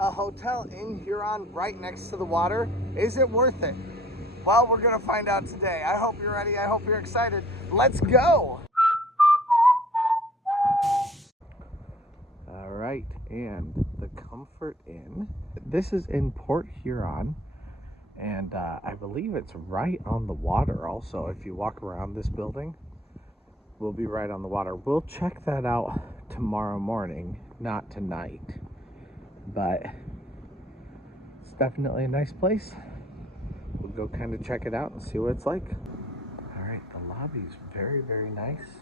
a hotel in Huron right next to the water. Is it worth it? Well, we're gonna find out today. I hope you're ready. I hope you're excited. Let's go. All right, and the Comfort Inn. This is in Port Huron, and I believe it's right on the water also. If you walk around this building, we'll be right on the water. We'll check that out tomorrow morning, not tonight, but it's definitely a nice place. We'll go kind of check it out and see what it's like. All right, the lobby's very, very nice.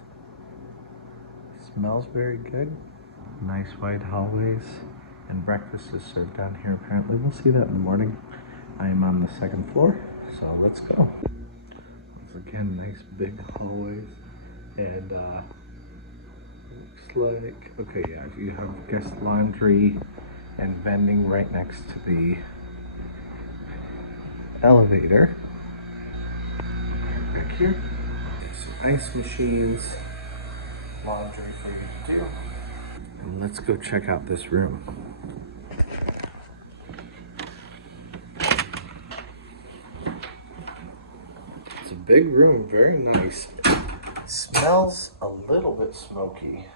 Smells very good. Nice wide hallways, and breakfast is served down here apparently. We'll see that in the morning. I am on the second floor, so let's go. Once again, nice big hallways, and looks like, okay, yeah, you have guest laundry and vending right next to the elevator. Back here, some ice machines, laundry for you to do. And let's go check out this room. It's a big room, very nice. Smells a little bit smoky.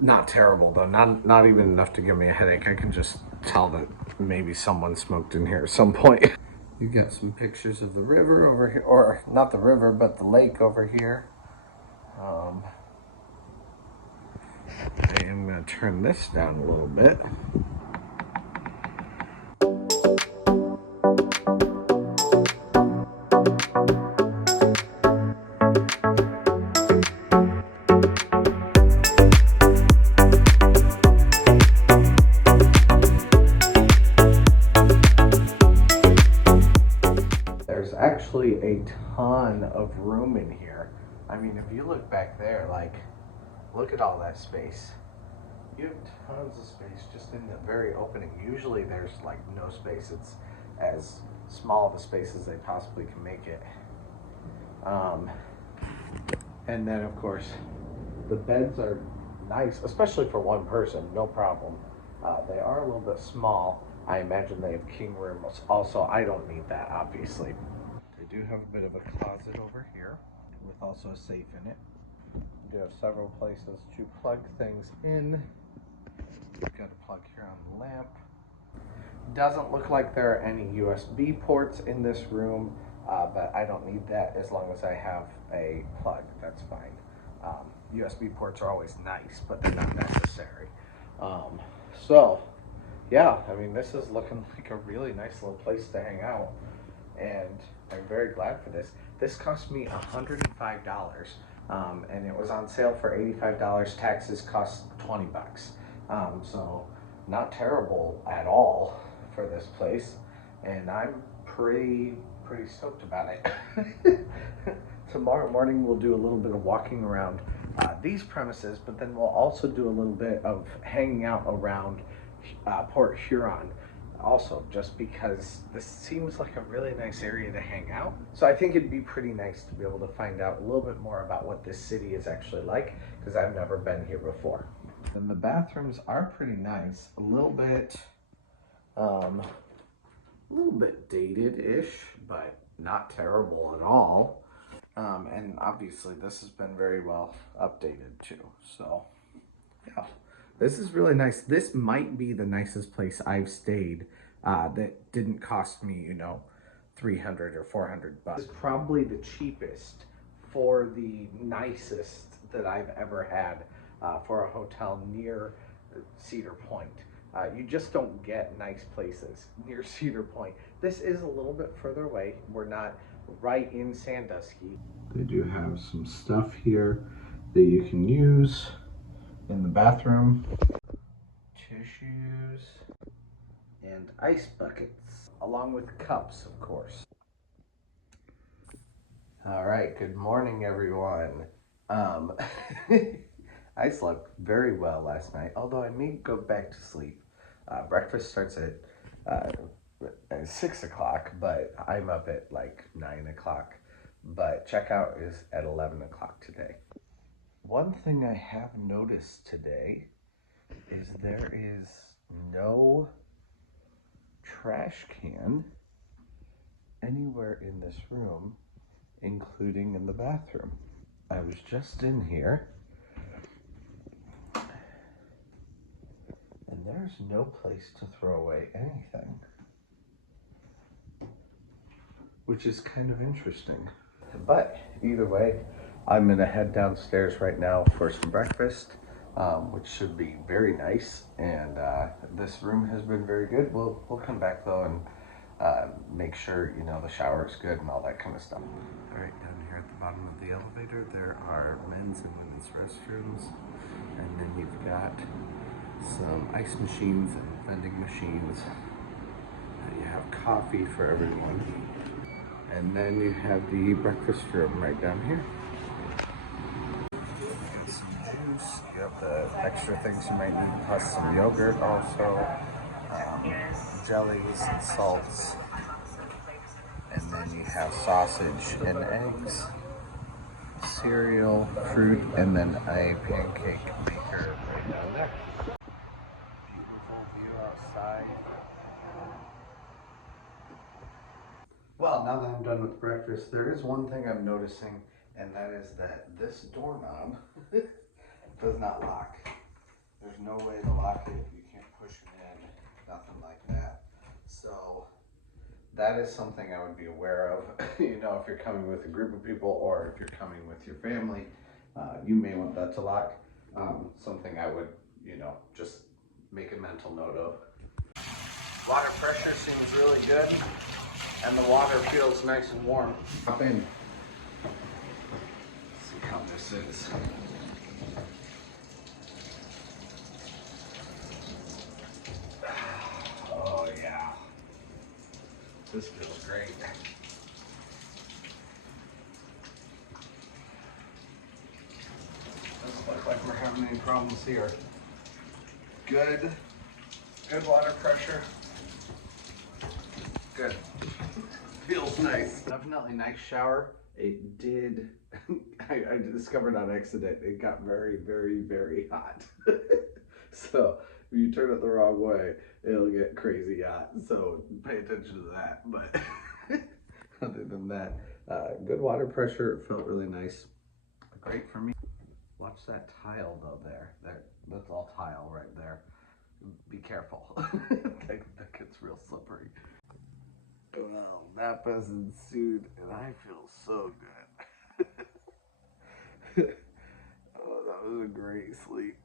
Not terrible though, not even enough to give me a headache. I can just tell that maybe someone smoked in here at some point. You got some pictures of the river over here, or not the river, but the lake over here. I am going to turn this down a little bit. There's actually a ton of room in here. I mean, if you look back there, like, look at all that space. You have tons of space just in the very opening. Usually there's like no space. It's as small of a space as they possibly can make it. And then of course, the beds are nice, especially for one person, no problem. They are a little bit small. I imagine they have king rooms. Also, I don't need that, obviously. They do have a bit of a closet over here with also a safe in it. You do have several places to plug things in. You've got a plug here on the lamp. Doesn't look like there are any USB ports in this room, but I don't need that as long as I have a plug. That's fine. USB ports are always nice, but they're not necessary. So, yeah, I mean, this is looking like a really nice little place to hang out, and I'm very glad for this. This cost me $105. And it was on sale for $85. Taxes cost 20 bucks. So not terrible at all for this place. And I'm pretty stoked about it. Tomorrow morning we'll do a little bit of walking around these premises, but then we'll also do a little bit of hanging out around Port Huron. Also, just because this seems like a really nice area to hang out. So I think it'd be pretty nice to be able to find out a little bit more about what this city is actually like, because I've never been here before. And the bathrooms are pretty nice. A little bit dated-ish, but not terrible at all. And obviously this has been very well updated too. So yeah. This is really nice. This might be the nicest place I've stayed that didn't cost me, you know, $300 or $400 bucks. It's probably the cheapest for the nicest that I've ever had for a hotel near Cedar Point. You just don't get nice places near Cedar Point. This is a little bit further away. We're not right in Sandusky. They do have some stuff here that you can use in the bathroom. Tissues and ice buckets, along with cups, of course. All right, good morning, everyone. I slept very well last night, although I may go back to sleep. Breakfast starts at 6 o'clock, but I'm up at like 9 o'clock. But checkout is at 11 o'clock today. One thing I have noticed today is there is no trash can anywhere in this room, including in the bathroom. I was just in here, and there's no place to throw away anything, which is kind of interesting. But either way, I'm gonna head downstairs right now for some breakfast, which should be very nice. And this room has been very good. We'll come back though and make sure, you know, the shower is good and all that kind of stuff. All right, down here at the bottom of the elevator, there are men's and women's restrooms. And then you've got some ice machines and vending machines. You have coffee for everyone. And then you have the breakfast room right down here. You get some juice, you have the extra things you might need, plus some yogurt also, jellies and salts. And then you have sausage and eggs, cereal, fruit, and then a pancake maker right down there. Beautiful view outside. Well, now that I'm done with breakfast, there is one thing I'm noticing, and that is that this doorknob does not lock. There's no way to lock it. You can't push it in, nothing like that. So that is something I would be aware of. You know, if you're coming with a group of people or if you're coming with your family, you may want that to lock. Something I would, you know, just make a mental note of. Water pressure seems really good, and the water feels nice and warm. Hop in. Let's see how this is. Oh yeah. This feels great. Doesn't look like we're having any problems here. Good water pressure. Good. Feels nice. Definitely nice shower. It did, I discovered on accident, it got very, very, very hot. So if you turn it the wrong way, it'll get crazy hot. So pay attention to that. But other than that, good water pressure. It felt really nice. Great for me. Watch that tile though there. That's all tile right there. Be careful. That gets real slippery. Well, nap has ensued, and I feel so good. Oh, that was a great sleep.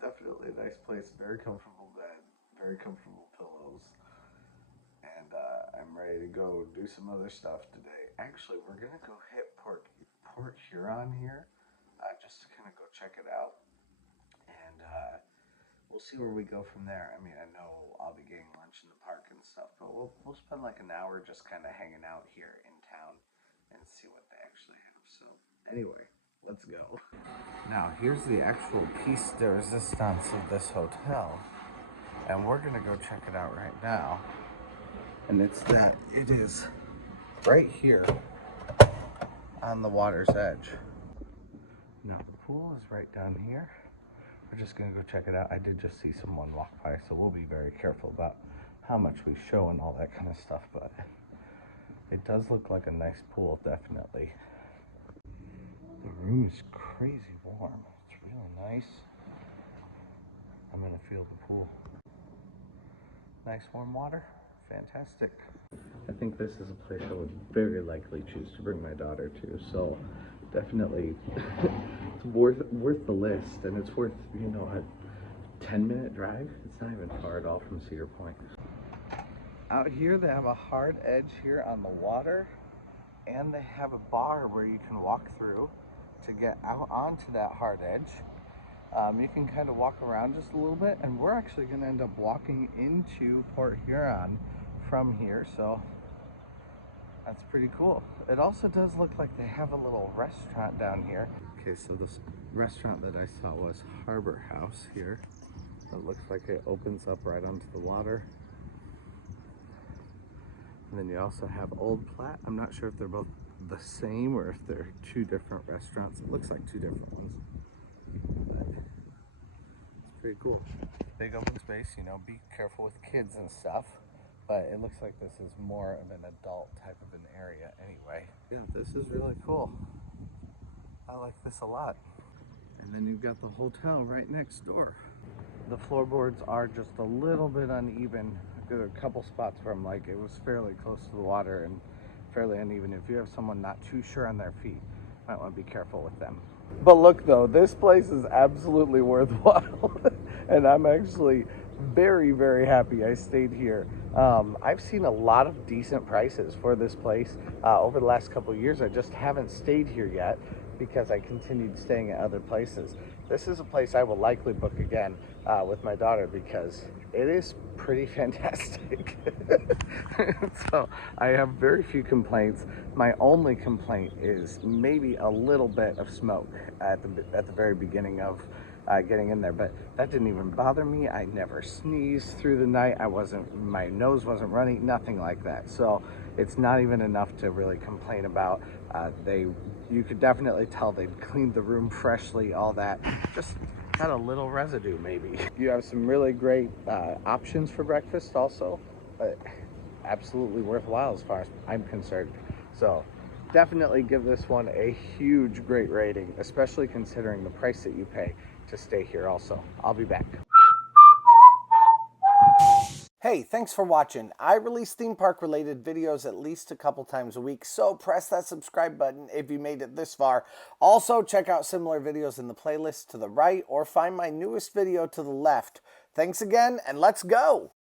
Definitely a nice place, very comfortable bed, very comfortable pillows, and I'm ready to go do some other stuff today. Actually, we're gonna go hit Port Huron here, just to kind of go check it out, and we'll see where we go from there. I mean, I know I'll be getting lunch in the park and stuff, but we'll spend like an hour just kind of hanging out here in town and see what they actually have. So anyway, let's go. Now here's the actual piece de resistance of this hotel, and we're gonna go check it out right now. And it's that it is right here on the water's edge. Now the pool is right down here. We're just gonna go check it out. I did just see someone walk by, so we'll be very careful about how much we show and all that kind of stuff, but it does look like a nice pool, definitely. The room is crazy warm. It's really nice. I'm gonna feel the pool. Nice warm water, fantastic. I think this is a place I would very likely choose to bring my daughter to, so definitely it's worth the list, and it's worth, you know, a 10-minute drive. It's not even far at all from Cedar Point. Out here they have a hard edge here on the water, and they have a bar where you can walk through to get out onto that hard edge. You can kind of walk around just a little bit, and we're actually going to end up walking into Port Huron from here, so that's pretty cool. It also does look like they have a little restaurant down here. Okay, so this restaurant that I saw was Harbor House here. It looks like it opens up right onto the water. And then you also have Old Platte. I'm not sure if they're both the same or if they're two different restaurants. It looks like two different ones. But Pretty cool. Big open space, you know, be careful with kids and stuff. But it looks like this is more of an adult type of an area anyway. Yeah, this is really cool. I like this a lot. And then you've got the hotel right next door. The floorboards are just a little bit uneven. There are a couple spots where I'm like, it was fairly close to the water and fairly uneven. If you have someone not too sure on their feet, you might want to be careful with them. But look though, this place is absolutely worthwhile. And I'm actually very, very happy I stayed here. I've seen a lot of decent prices for this place over the last couple of years. I just haven't stayed here yet because I continued staying at other places. This is a place I will likely book again with my daughter because it is pretty fantastic. So I have very few complaints. My only complaint is maybe a little bit of smoke at the very beginning of getting in there, but that didn't even bother me. I never sneezed through the night. My nose wasn't running, nothing like that. So it's not even enough to really complain about. You could definitely tell they'd cleaned the room freshly, all that. Just got a little residue maybe. You have some really great options for breakfast also, but absolutely worthwhile as far as I'm concerned. So definitely give this one a huge great rating, especially considering the price that you pay to stay here also. I'll be back. Hey, thanks for watching. I release theme park related videos at least a couple times a week, so press that subscribe button if you made it this far. Also, check out similar videos in the playlist to the right or find my newest video to the left. Thanks again, and let's go!